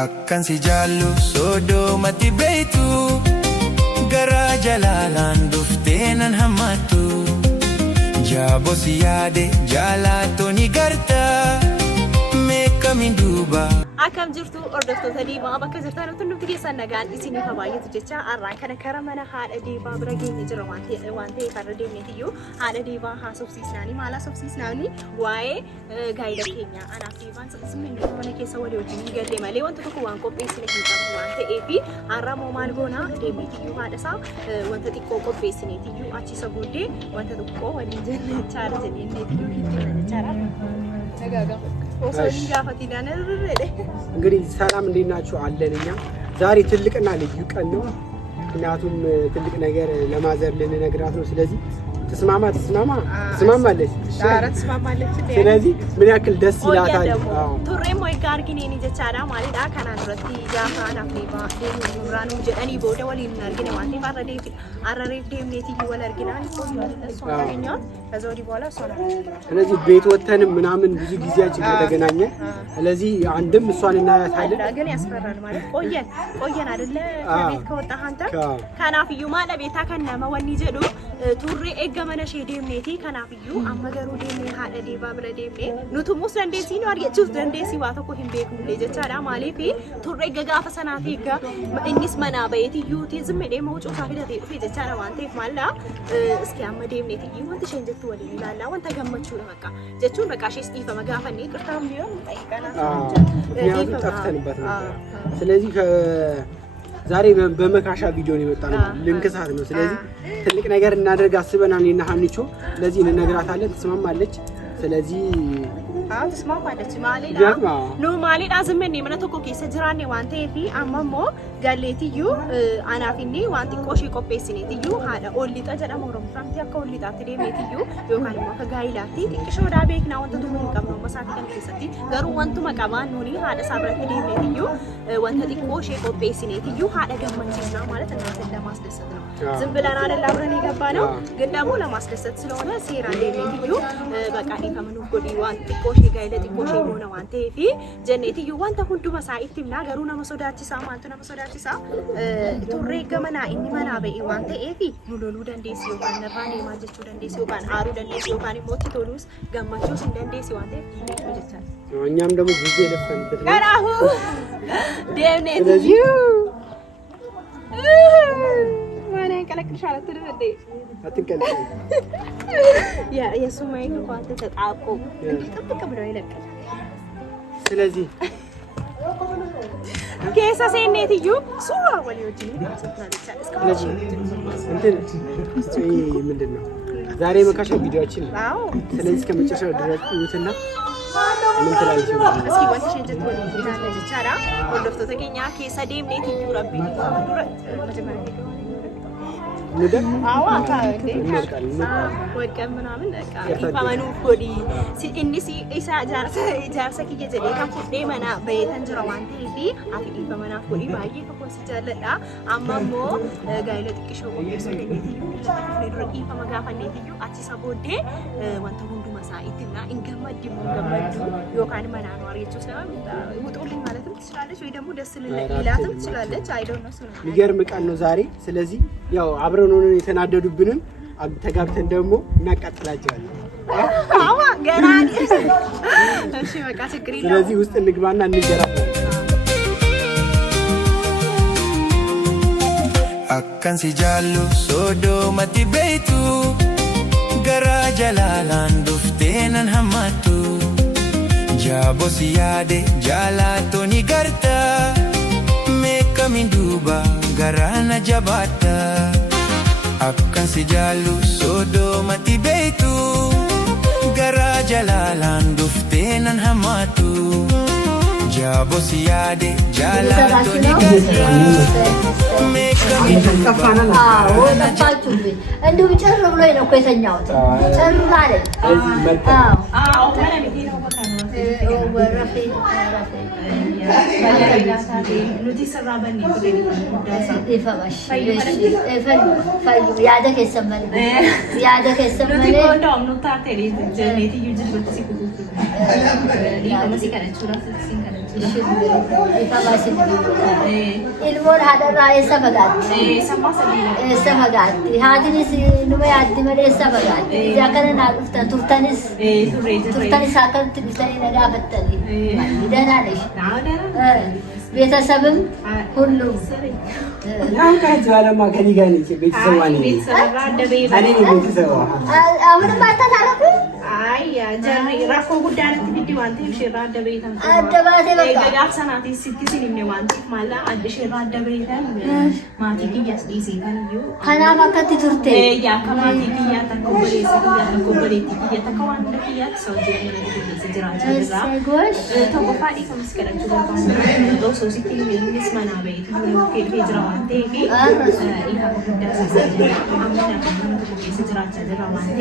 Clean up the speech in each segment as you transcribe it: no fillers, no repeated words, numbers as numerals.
Akkan si jaallu sodoomatti beeytu garaa jalaalaan dhuftee nan hammattu jaabo si yaade jaalaattoo ni garta meeqamiin duuba. Akkam jirtu hordoftoota Diimaa bakka jirtan hundumti keessan nagaan isiniif baay'eetu jecha har'aan kana kara mana haadha Diibaa bira geenye jira waan ta'eef har'a deemneetiyyuu haadha Diibaa haasofsiisnaanii maal haasofsiisnaanii waa'ee gaa'ela keenya anaaf Diibaan simminni mana keessa walii wajjin galle malee wanta tokko waan qopheessine hin qabu waan ta'eef har'a moo maal goona deemneetiyyuu haadha isaa wanta xiqqoo qopheessineetiyyuu achisa booddee wanta tokko waliin jennechaara jenneetiyyuu hin jennechaara. እንግዲህ ሰላም እንዴት ናችሁ? አለን እኛ ዛሬ ትልቅና ልዩ ቀን ነው። ምክንያቱም ትልቅ ነገር ለማዘር ልንነግራት ነው። ስለዚህ ትስማማለች። ስለዚህ ምን ያክል ደስ ይላታል። ቱሬም ወይ ጋር ግን እኔ ጀቻራ ማለት አካናን ረቲ ጃፋን አፍሪባ ዴሙራኑ ጀዳኒ ቦደ ወሊ እናርገነ ዋንቴ ባረዴ አረሬፍ ዴምኔቲ ይወል አርገናል ሶኛው ከዛው በኋላ ሶና ስለዚህ ቤት ወተንም ምናምን ብዙ ጊዜያችን ከተገናኘ ስለዚህ አንድም እሷን እናያታለን። ግን ያስፈራል ማለት ቆየን አይደለ ከቤት ከወጣህ አንተ ካናፍዩ ማለት ቤታ ከነማ ወኒ ጀዱ ቱሬ ገመነ ሸዴምኔቲ ካናፍዩ አመገሩ ዴምኔ ሃደ ዲባ ብለ ዴምኔ ኑቱሙስ ደንዴሲ ነው አርገቹስ ደንዴሲ ዋተኮ ሂምቤኩ ለጀቻዳ ማለፊ ቱሬ ገጋፈ ሰናቲ ጋ እንስ መና በየት ዩቲ ዝምዴ መውጮ ካፊለቴ ጀቻዳ ዋንቴ ማላ እስኪ አመዴምኔቲ ይወንት ሸንጀቱ ወዲ ይላላ ወንተ ገመቹ በቃ ጀቹን በቃ ሸስቲ ፈመጋፈኒ ቅርታም ቢሆን ጠይቀና ዲባ ጠፍተንበት ነበር። ስለዚህ ዛሬ በመካሻ ቪዲዮ ነው የመጣነው ልንከሳት ነው። ስለዚህ ትልቅ ነገር እናደርግ አስበናል እና ሀኒቾ ለዚህ እንነግራታለን። ትስማማለች። ስለዚህ ትስማማለች ማሌዳ ኖ ማሌዳ ዝመን ነው መነቶኮ ከሰ ጅራኔ ዋንቴ ፊ አማሞ ጋሌቲዩ አናፊኒ ዋንቲ ቆሺ ቆፔሲኔቲዩ ሃዳ ኦሊጣ ጀዳሞ ሮም ፍራምቲ አካ ኦሊጣ ትዴሜቲዩ ዮካን ሞ ከጋይላቲ ጥቅሾዳ ቤክና ወንተ ቱሙ ይቀምኖ መሳቲ ከንከሰቲ ገሩ ወንቱ መቀባን ኑኒ ሃዳ ሳብረት ትዴሜቲዩ ወንተ ጥቆሺ ቆፔሲኔቲዩ ሃዳ ገመንቺና ማለት እናንተ ለማስደሰት ነው። ዝም ብለን አይደል አብረን የገባ ነው ግን ደግሞ ለማስደሰት ስለሆነ ሴራ ዴሜቲዩ በቃ ከመኑ ጎዲ ዋንቲ ቆሺ ጋይለ ጥቆሺ ሆነ ዋንቴ ፊ ጀኔቲዩ ወንተ ሁንዱ መሳኢቲና ገሩ ነመሶዳቺሳ ማንቱ ነመሶዳቺሳ ቱሬ ገመና ኢኒ መና በኢ ዋንቴ ኤፊ ኑሎሉ ደንዴሲ ዮካን ነባኔ ማጀቹ ደንዴሲ ዮካን አሩ ደንዴሲ ዮካን ሞቲ ቶሉስ ገማቹስ እንደንዴሲ ዋንቴ ይጀቻል። እኛም ደግሞ ጊዜ ለፈንበት ነው አራሁ ዴኔቲዩ ማና እንቀለቅልሻለ ትደበዴ አትንቀልቅ ያ የሱማይ እንኳን ተጣጣቆ ጥብቅ ብለው ይለቀል። ስለዚህ ከዛ ሴኔቲዩ ሱራ ወሊዮጂ ስለዚህ እንትን ምንድነው ዛሬ መካሻ ቪዲዮአችን ነው። አዎ ስለዚህ ከመጨረሻው ድረስ ይውትና ምን ትላለች? እስኪ ወንት ሸንጀት ወዲ ይላል ጀቻራ ወልዶፍቶ ተገኛ ከዛ ዴምኔቲዩ ረቢ ዱረ መጀመሪያ ንደም አዋታ እንዴ ወቀም ምናምን በቃ ይፋማኑ ኮዲ ሲኢንሲ ኢሳ ጃርሰ kiye jedhe kan fudhee mana bayetan jira waan ta'eef afi ifamana koodi baay'ee tokko si jaalladha ammaammoo gaa'ela xiqqishoo qopheessuu dandeettii fudhee dura ifama gaafanneetiyyu achisa booddee wanta hunduma isaa ittina in gammaddi moo gammaddu yookaan manaa ነው አርየቹስ ነው ውጡልኝ ማለትም ትችላለች ወይ ደግሞ ደስ ልላትም ትችላለች። አይ ዶንት ኖ ሶ ሊገርም ቀን ነው ዛሬ። ስለዚህ ያው አብረን ሆነን የተናደዱብንን ተጋብተን ደግሞ እናቃጥላቸዋለን። አዋ ገና እሺ በቃ ችግር የለም። ስለዚህ ውስጥ እንግባና እንገራለን። Akkan si jaallu sodoomatti beeytu garaa jalaalaan dhuftee nan hammattu jaabo si yaade jaalaattoo ni garta meeqamiin duuba garaa na jabaata. Akkan si jaallu sodoomatti beeytu garaa jalaalaan dhuftee nan hammattu jaabo si yaade jaalaattoo ni garta meeqamiin duuba garaa na jabaata. እንዲሁ ጭር ብሎኝ ነው እኮ የተኛሁት። ጭር ማለት nuti sirraa bannee fudhanii ifamash fayyu yaada keessan malee yaada keessan nuti malee booda omnu taatee jenneeti iyyuu jilbatti si kutuutu dhiifama si kadhachuudhaaf si kadhachuudhaaf ifamash ilmoon haadharraa eessa fagaatti sammaa sabiila eessa fagaatti haatinis numa yaaddi malee eessa fagaatti akkana naa dhuftan turtanis turtanis akkanatti dhuftanii na gaafattanii ደህና ነሽ ቤተሰብም ሁሉም ያን ካጅዋለማ ከኔ ጋር ነኝ ቤተሰብ ዋኔ እኔ ቤተሰብ አሁን ማታታረቁ አይ ጀሪ ራኮ ጉዳነት ቢዲ ዋንቴ ሽራ ደበይተን አደባቴ በቃ ገጋፍ ሰናቲ ሲቲሲን ነው ዋንቴ ማላ አድ ሽራ ደበይተን ማቲ ኪያስ ዲሲታን ዩ ከናፋ ከቲ ቱርቴ ያ ከማቲ ኪያ ተቆበሌ ሲያ ተቆበሌ ኪያ ተቆዋን ኪያ ሰው ጀሪ ጅራን ጅራ ጎሽ ተቆፋዲ ከመስከረቹ ጋር ዶሶ ሲቲ ሚልስ ማናበይት ነው ከጅራ ዋንቴ ኪ ኢካ ጉዳስ ሲያ አማና ከጅራ ጅራ ዋንቴ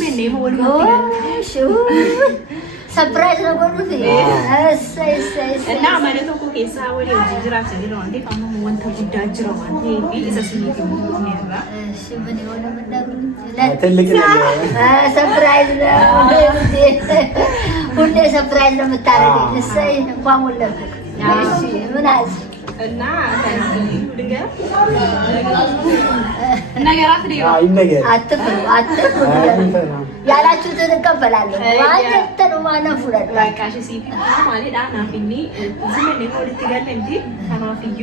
ሲሜ ነው ወል surprise ነው ጎዱት እና ማለት ነው ከሳ ወዲ ጅራቻ ነው አንዴ ካሙ ወንተ ጉዳ ጅራ አንዴ ኢሰስሚቲ ነው ያራ እሺ ምን ይሆነ ምንደሩ ትልቅ ነው surprise ነው ሁሌ surprise ነው የምታረገኝ እሰይ እንኳን ወለድኩ እሺ ምን አዝ እና ነገር ነገራት ነው አይነገር አትፍሩ ያላችሁትን እቀበላለሁ ዋንተ ነው ማነፉረት ላካሽ ሲፊ ማለት አናፊኒ ዝም ነው ልትገለምቲ ከማፊዩ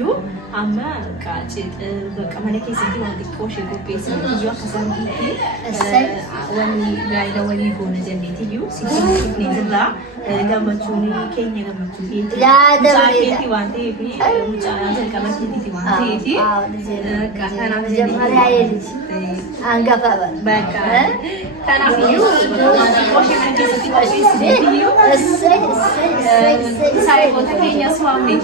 አማ ቃጭት በቃ ማለከ ሲቲ ወንድ ቆሽ ጎፔስ ይዩ ከሰምቲ ወኒ ያይደ ወኒ ጎነ ጀኔቲዩ ሲቲ ነዝራ ገመቹኒ ኬኛ ገመቹ ያ ደብሬታ ዋንቴ ሙጫ ዘልቀመቲ ዋንቴ ካታና መጀመሪያ የልጅ አንገፋ በቃ ከናፊዩ ቆሽ መንገ ሲቲ ቆሽ ሲቲ እሰይ ሳይ ቦታ ኬኛ ስዋምቲ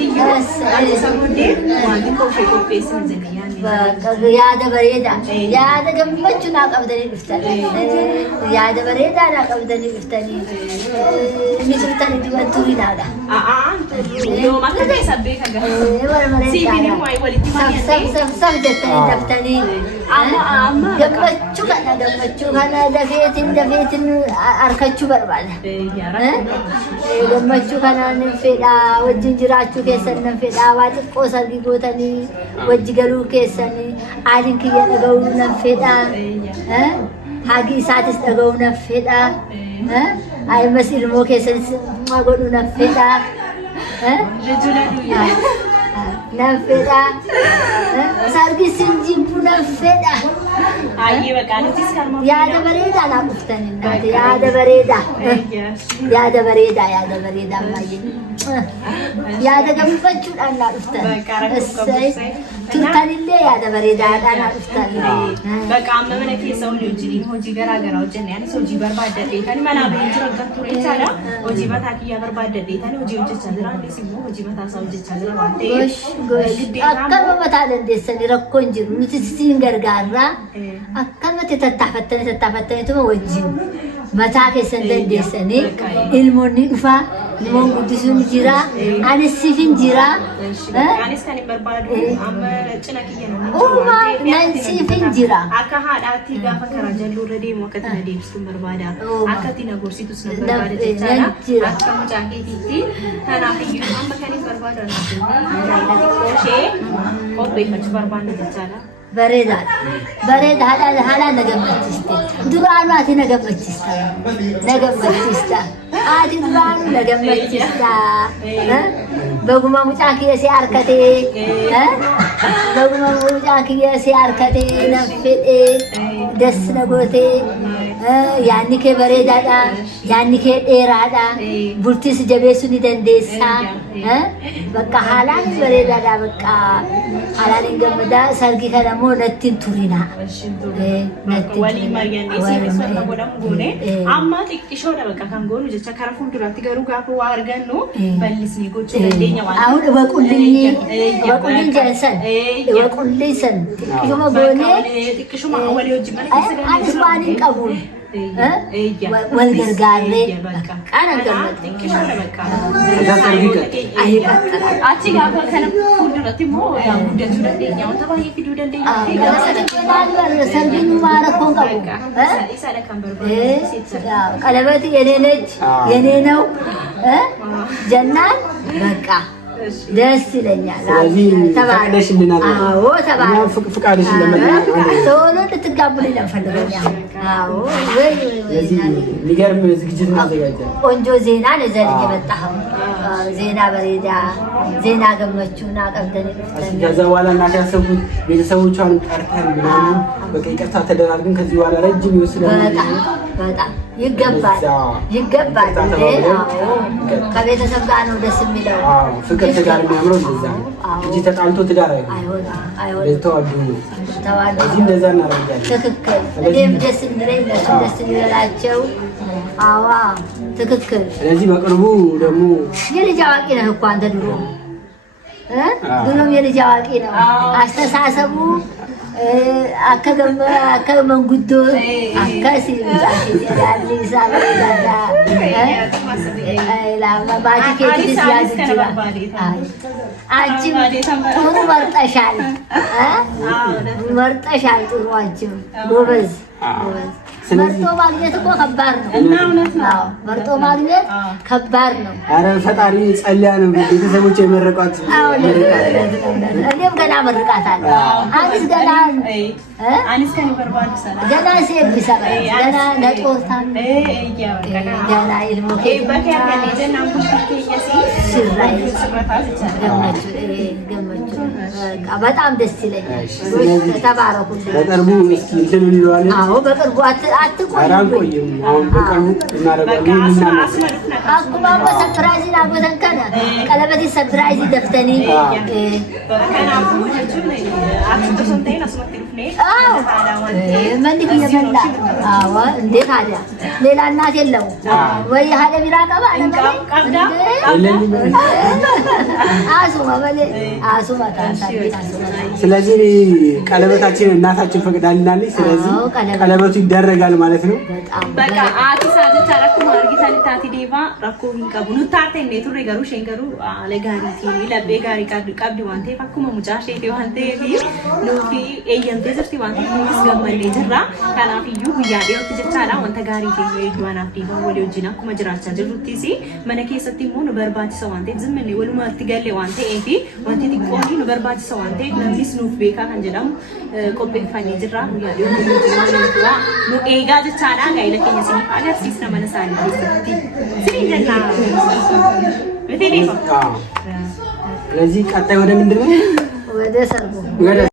ዩ ሰሙዴ ዋንቴ ቆሽ ጎፔስ ዘንያን yaada bareeda yaada gammachuu naa qabdanii dhuftanii yaada bareeda naa qabdanii dhuftanii inni turtanii dibattuu hinaadha yoo makka sabbe kaga siifini waay walitti saf jettanii daftanii gammachuu kana dafeetiin arkachuu barbaada gammachuu kanaan fedhaa wajjin jiraachuu keessan nan fedhaa waa xiqqoo sargi gootanii wajji galuu keessanii aadiin kiyya dhaga'uu nan fedhaa haagi isaatis dhaga'uu nan fedhaa aymas ilmoo keessanis godhuu nan fedhaa nan fedhaa sargi sinjibbu nan fedhaa ayyi baqaa nutis karma yaada bareedaa naa dhuftanii naati yaada bareedaa ammayye yaada gammachuudhaan naa dhuftan turtanillee yaada bareedaadhaan naa dhuftan baqaa amma mana keessa hojii hojii garaa garaa hojjenne anis hojii barbaadadhee kan mana ba'ee jiru akka ture jechaadha hojii mataa kiyyaa barbaadadhee kan hojii hojjechaa jira anis immoo hojii mataa isaa hojjechaa jira waan ta'eef akkama mataa dandeessanii rakkoo hin jiru nuti siin gargaarraa akkamatti tattaafattaniituma wajjin mataa keessan dandeessanii ilmoonni dhufaa ilmoon guddisuun jira anis siifin jira anis kan hin barbaadu amma cina kiyya nan siifin jira akka haadhaatti gaafa karaa jalluu irra deemu akka itti na deebisuun barbaada akka itti na gorsitus na barbaada jechaadha akka mucaa keetiitti kanaaf iyyuu amma kan hin barbaadu ishee qopheeffachuu barbaadna jechaadha. bareeda haadha na gammachiiste duraanuu ati na gammachiista ati duraanuu na gammachiista baguma mucaa kiyya si harkatee na fedhee das na gootee yaadni kee bareedaadha yaadni kee dheeraadha bultis jabeessuu ni dandeessa bakka haalaan bareedaadha bakka haalaan hin gammadaa sargi kana immoo natti hin turinaa waliin mari'annee siifis wanta godhamu goone amma xiqqishoodha bakka kan goonu jecha karaa fuulduraatti garuu gaafa waa argannu bal'isnee gochuu dandeenya waan አሁን በቁልኝ ጀንሰን በቁልኝ ሰን ጢቅሹማ ጎኔ xiqqishuma walii wajjin mana keessa አንስባኒ ቀቡ ወልገርጋሬ ቃና ገመት አቺ ጋር ከነም ሁሉረት ሞ ጉደቱ ደንደኛው ተባይ ፊዱ ደንደኛው ሰርግን ማረኮን ቀለበት የኔ ነች የኔ ነው ጀናን በቃ ደስ ይለኛል። ተባረሽልናል። አዎ ተባረሽ ፍቃድሽ ለመናገር ቶሎ ልትጋቡልኝ ለፈልገኛ። አዎ ወይ የሚገርም ዝግጅት እናዘጋጃለን። ቆንጆ ዜና ለዘልኝ የመጣው ዜና በሬዳ ዜና ገመቹና ቀብደን ይፍተን። ከዛ በኋላ እናት ያሰቡት ቤተሰቦቿን ጠርተን ምናምን በቃ ይቅርታ ተደራርገን ከዚህ በኋላ ረጅም ይወስዳል። በጣም ይገባል። ከቤተሰብ ጋር ነው ደስ የሚለው። ፍቅር ትዳር የሚያምረው እንደዛ እንጂ ተጣልቶ ትዳር አይሆንም። ተዋዱ እዚህ እንደዛ እናደርጋለን። ትክክል። እኔም ደስ እንዲለኝ እነሱም ደስ እንዲላቸው። አዋ ትክክል። ስለዚህ በቅርቡ ደግሞ የልጅ አዋቂ ነህ እኮ አንተ ድሮም የልጅ አዋቂ ነው አስተሳሰቡ። አከመንጉዶ አከሲ ያሊ ሳበዳ ባቲኬትስ ያዝችላ አንቺ ጥሩ መርጠሻል ጥሩ አንቺ ጎበዝ መርጦ ማግኘት እኮ ከባድ ነው። መርጦ ማግኘት ከባድ ነው። ኧረ ፈጣሪ ጸልያ ነው ቤተሰቦቼ የመረቋት። እኔም ገና መርቃታለሁ። አንስ ገና ገና ሴብ ይሰራ ገና ነጦታ ገና ይልሞኬ ገመቹ በጣም ደስ ይለኛል። ተባረኩ። በቅርቡ እስኪ እንትን እንለዋለን። አዎ በቅርቡ አትቆይም። አሁን በቅርቡ እናደርጋለን። አኩማ ሰፕራይዝ ናበተንከነ ቀለበት ሰፕራይዝ ደፍተኒ መንክ የመላ አዎ እንዴት አለ ሌላ እናት የለው ወይ ሀደ ቢራ ቀባ ስለዚህ ቀለበታችን እናታችን ፈቅዳልናለች። ስለዚህ ቀለበቱ ይደረጋል ማለት ነው። በቃ አቲሳ ተታረኩ ማርጊታን ታቲ ዴቫ ረኮ ይንቀቡ ኑታርቴ እንዴት ነው ነገሩ ሸንገሩ ለጋሪቲ ለቤ ጋሪ ቀብዲ ዋንቴ ፈኩመ ሙጫሽ ቴ ዋንቴ ኑፊ ኤየንቴ ዘርቲ ዋንቴ ስገመኔ ጅራ ካናፊዩ ጉያዴው ትጀቻላ ወንተ ጋሪቲ የይዋና ዲባ ወሊዮ ጂና ኩመ ጅራቻ ጅሩቲሲ መነኬ ሰቲ ሞኑ በርባቲ ሰዋንቴ ዝምኔ ወሉማ ትገሌ ዋንቴ ኤፊ ዋንቴ ቲቆኒ ኑ በርባቲ ሰዋንቴ ነሚስ ኑፍ ቤካ ከንጀዳም ቆቤ ፈኒ ጅራ ጉያዴው ጂና ኑ ኤጋ ጅቻላ ጋይለ ከኛ ሲኒ አገር ሲስነ መነሳኒ ሲሪንደና በቴሌፎን ስለዚህ ቀጣይ ወደ ምንድን ነው? ወደ ሰርጉ